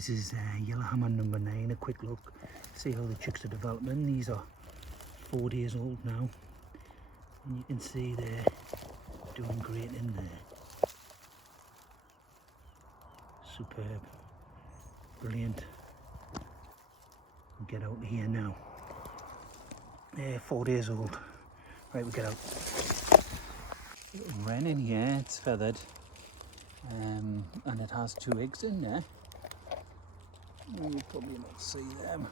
This is Yellowhammer number 9, a quick look, see how the chicks are developing. These are 4 days old now, and you can see they're doing great in there. Superb, brilliant. We'll get out of here now. They're 4 days old. Right, we'll get out. Little wren in here, it's feathered, and it has 2 eggs in there. You probably not see them.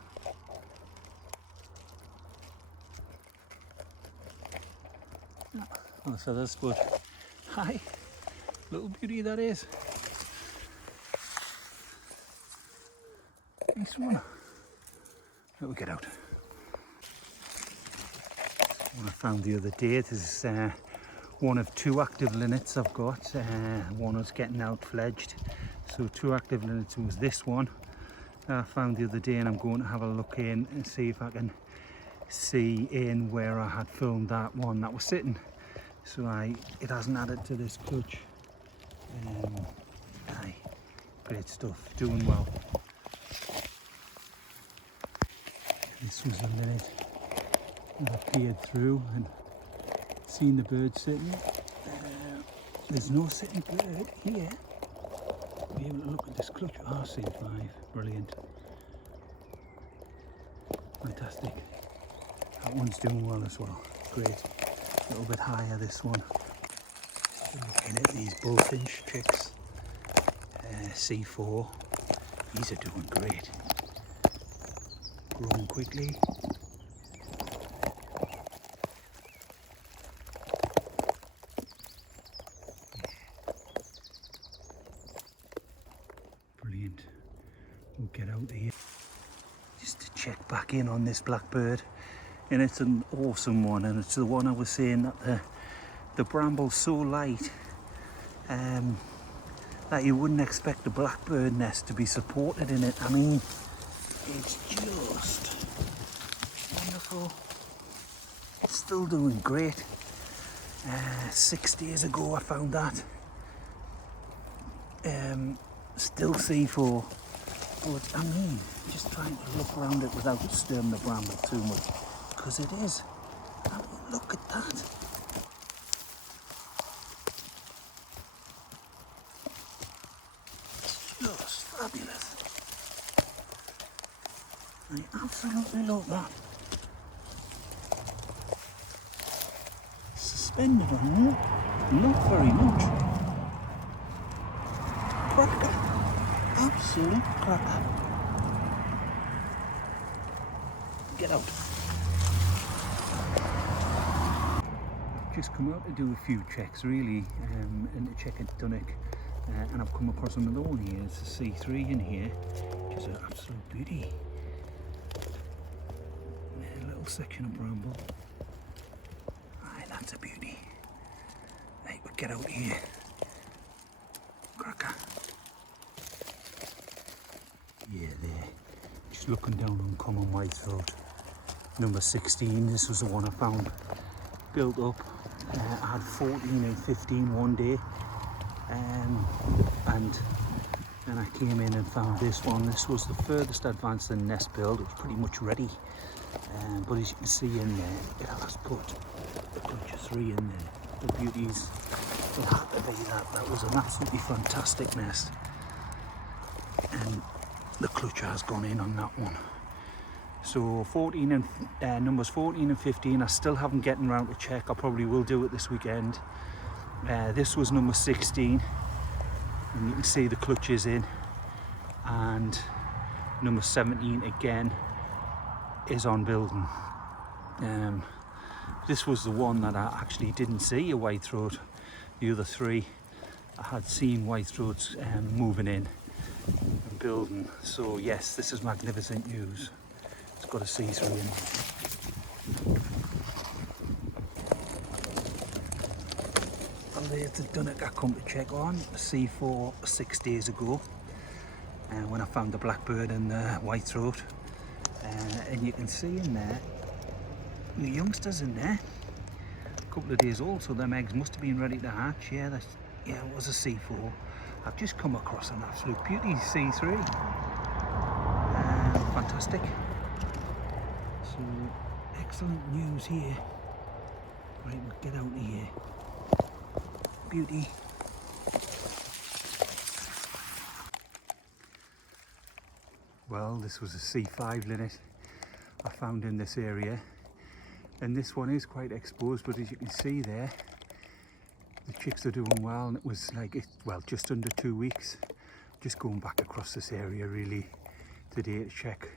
Oh, the feathers, but hi, little beauty that is. Nice one. Let me get out. One I found the other day. This is one of 2 active linnets I've got. One was getting out fledged, so 2 active linnets was this one. I found the other day, and I'm going to have a look in and see if I can see in where I had filmed that one that was sitting. So it hasn't added to this clutch. Great stuff, doing well. This was a linnet that I peered through and seen the bird sitting. There's no sitting bird here. Be able to look at this clutch. RC5, brilliant, fantastic. That one's doing well as well, great. A little bit higher, this one. Looking at these bullfinch chicks, C4. These are doing great, growing quickly. Brilliant. We'll get out here just to check back in on this blackbird, and it's an awesome one, and it's the one I was saying that the bramble's so light that you wouldn't expect a blackbird nest to be supported in it. I mean, it's just wonderful. It's still doing great. 6 days ago I found that. Still C4, but I mean, just trying to look around it without disturbing the bramble too much, because it is. I mean, look at that. It's just fabulous. I absolutely love that. Suspended on that, not very much. Cracker. Absolute cracker. Get out. Just come out to do a few checks really, and to check at Dunnock, and I've come across another one here. It's a C3 in here, which is an absolute beauty. A little section of bramble. Aye, that's a beauty. Right, we'll get out here. Cracker. Yeah, there. Just looking down on common whitethroat, number 16. This was the one I found built up. I had 14 and 15 one day, and then I came in and found this one. This was the furthest advanced in nest build. It was pretty much ready, but as you can see in there, it has put a bunch of 3 in there. The beauties. It had to be that. That was an absolutely fantastic nest, and the clutch has gone in on that one. So 14 and numbers 14 and 15 I still haven't gotten around to check. I probably will do it this weekend. This was number 16, and you can see the clutch is in, and number 17 again is on building. This was the one that I actually didn't see a whitethroat. The other 3 I had seen whitethroats moving in and building. So yes, this is magnificent news. It's got a C3 in it. And there's the Dunnock I come to check on, a C4 6 days ago, when I found the blackbird and the whitethroat. And you can see in there, the youngsters in there, a couple of days old, so them eggs must have been ready to hatch. Yeah, Yeah, it was a C4. I've just come across an absolute beauty, C3. Fantastic. So, excellent news here. Right, we'll get out of here. Beauty. Well, this was a C5 linnet I found in this area, and this one is quite exposed, but as you can see there, the chicks are doing well, and it was like, well, just under 2 weeks. Just going back across this area really today to check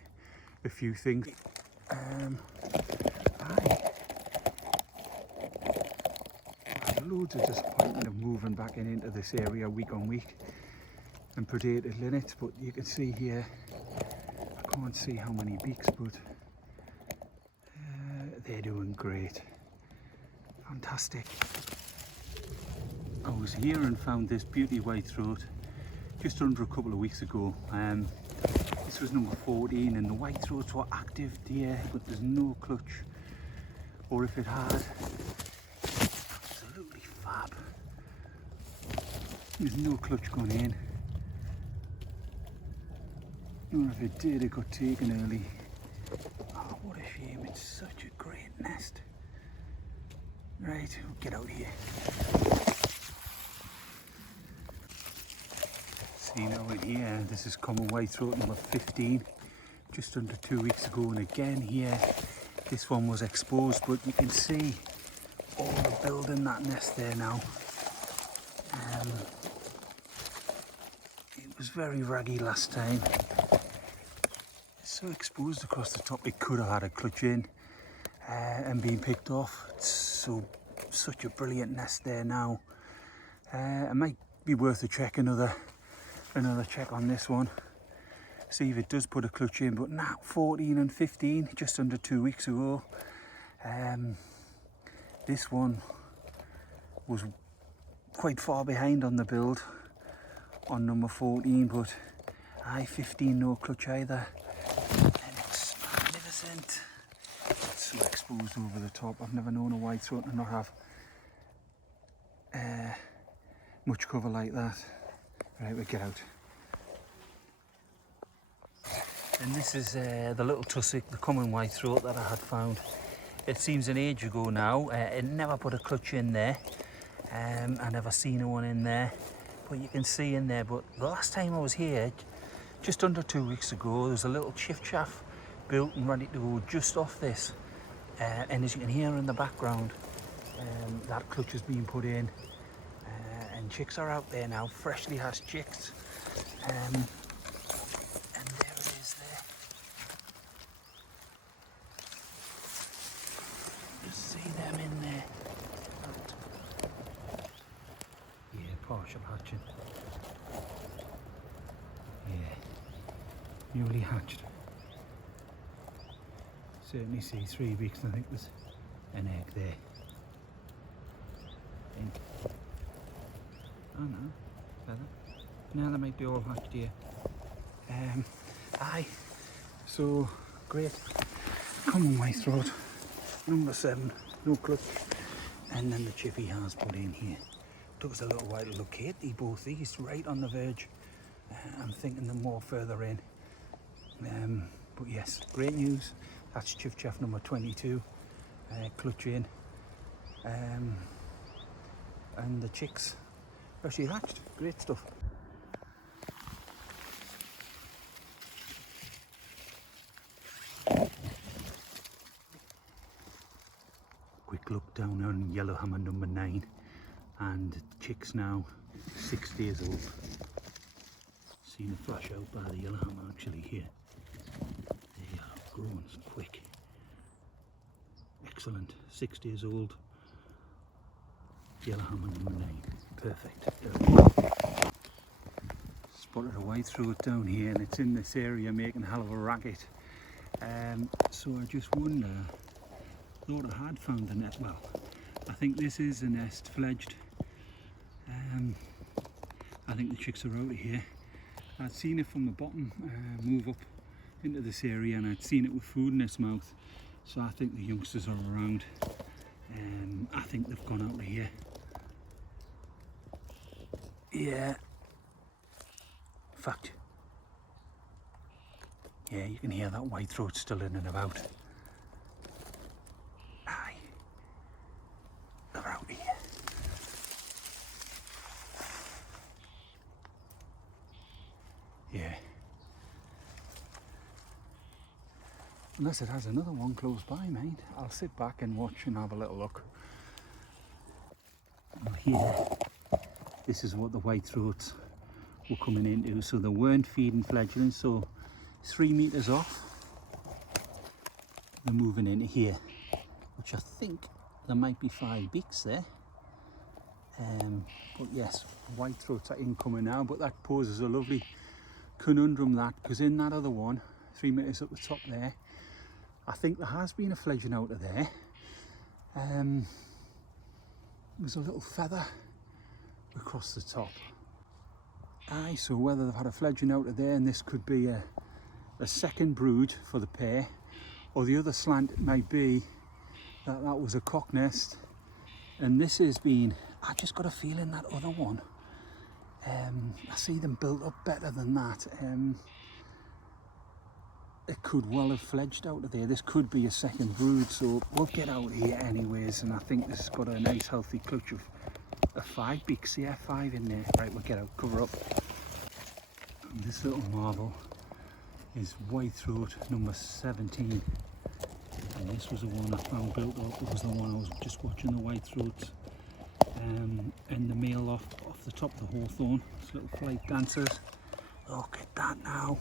a few things. I had loads of disappointment of moving back into this area week on week and predated linnets, but you can see here, I can't see how many beaks, but they're doing great. Fantastic. I was here and found this beauty white throat just under a couple of weeks ago. This was number 14, and the white throats were active deer, but there's no clutch, or if it had, absolutely fab. There's no clutch going in, or if it did, it got taken early. Oh, what a shame, it's such a great nest. Right, we'll get out of here. See now in here, this is common white throat number 15, just under 2 weeks ago, and again here, this one was exposed, but you can see all the build in that nest there now. It was very raggy last time. It's so exposed across the top, it could have had a clutch in and been picked off. It's such a brilliant nest there now. It might be worth a check, another check on this one, see if it does put a clutch in, but now 14 and 15 just under 2 weeks ago. This one was quite far behind on the build on number 14, but 15 no clutch either, and it's magnificent. It's so exposed over the top. I've never known a white throat to not have much cover like that. Right, we'll get out. And this is the little tussock, the common white throat that I had found. It seems an age ago now. It never put a clutch in there. I never seen one in there, but you can see in there. But the last time I was here, just under 2 weeks ago, there was a little chiff chaff built and ready to go just off this. And as you can hear in the background, that clutch has been put in. And chicks are out there now, freshly hatched chicks, and there it is there. Just see them in there. Yeah, partial hatching. Yeah, newly hatched. Certainly see 3 weeks, and I think there's an egg there. Oh no, feather. Now they might be all hatched here. So great. Common white throat, number 7, no clutch. And then the chippy has put in here. Took us a little while to locate both these, right on the verge. I'm thinking them more further in. But yes, great news. That's chiff chaff number 22, clutch in. And the chicks freshly hatched. Great stuff. Quick look down on yellowhammer number 9, and the chicks now 6 days old. Seen a flash out by the yellowhammer actually here. They are grown quick. Excellent. 6 days old. Yellowhammer number 9. Perfect. Spotted a white throat down here, and it's in this area making a hell of a racket. So I just wonder, thought I had found the nest. Well, I think this is a nest fledged. I think the chicks are out of here. I'd seen it from the bottom move up into this area, and I'd seen it with food in its mouth. So I think the youngsters are around. I think they've gone out of here. Yeah. In fact, yeah, you can hear that whitethroat still in and about. Aye. They're out here. Yeah. Unless it has another one close by, mate. I'll sit back and watch and have a little look. Well, here, this is what the whitethroats were coming into. So they weren't feeding fledglings, so 3 metres off, they're moving into here, which I think there might be 5 beaks there. But yes, whitethroats are incoming now, but that poses a lovely conundrum, that, because in that other one, 3 metres up the top there, I think there has been a fledgling out of there. There's a little feather across the top. Aye, so whether they've had a fledgling out of there and this could be a second brood for the pair, or the other slant might be that that was a cock nest and this has been, I just got a feeling that other one, I see them built up better than that. It could well have fledged out of there. This could be a second brood, so we'll get out here anyways, and I think this has got a nice healthy clutch of 5 beaks. Yeah, 5 in there. Right, we'll get out, cover up. And this little marvel is whitethroat number 17, and this was the one I found built up. It was the one I was just watching the whitethroats, and the male off the top of the hawthorn. It's little flight dancers. Look at that now.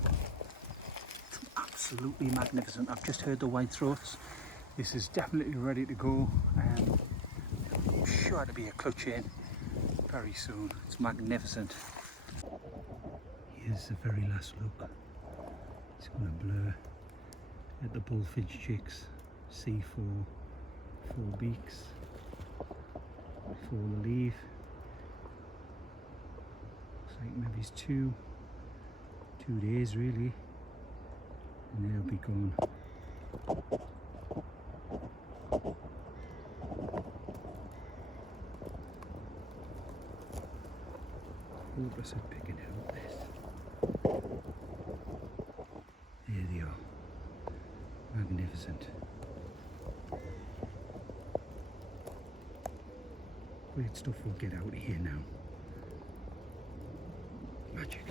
It's absolutely magnificent. I've just heard the whitethroats. This is definitely ready to go. I'm sure to be a clutch in very soon. It's magnificent. Here's the very last look. It's going to blur at the bullfinch chicks. C4, 4 beaks before the leave. Looks like maybe it's 2 days really, and they'll be gone. Hopeless at picking out this. There they are. Magnificent. Great stuff. We'll get out of here now. Magic.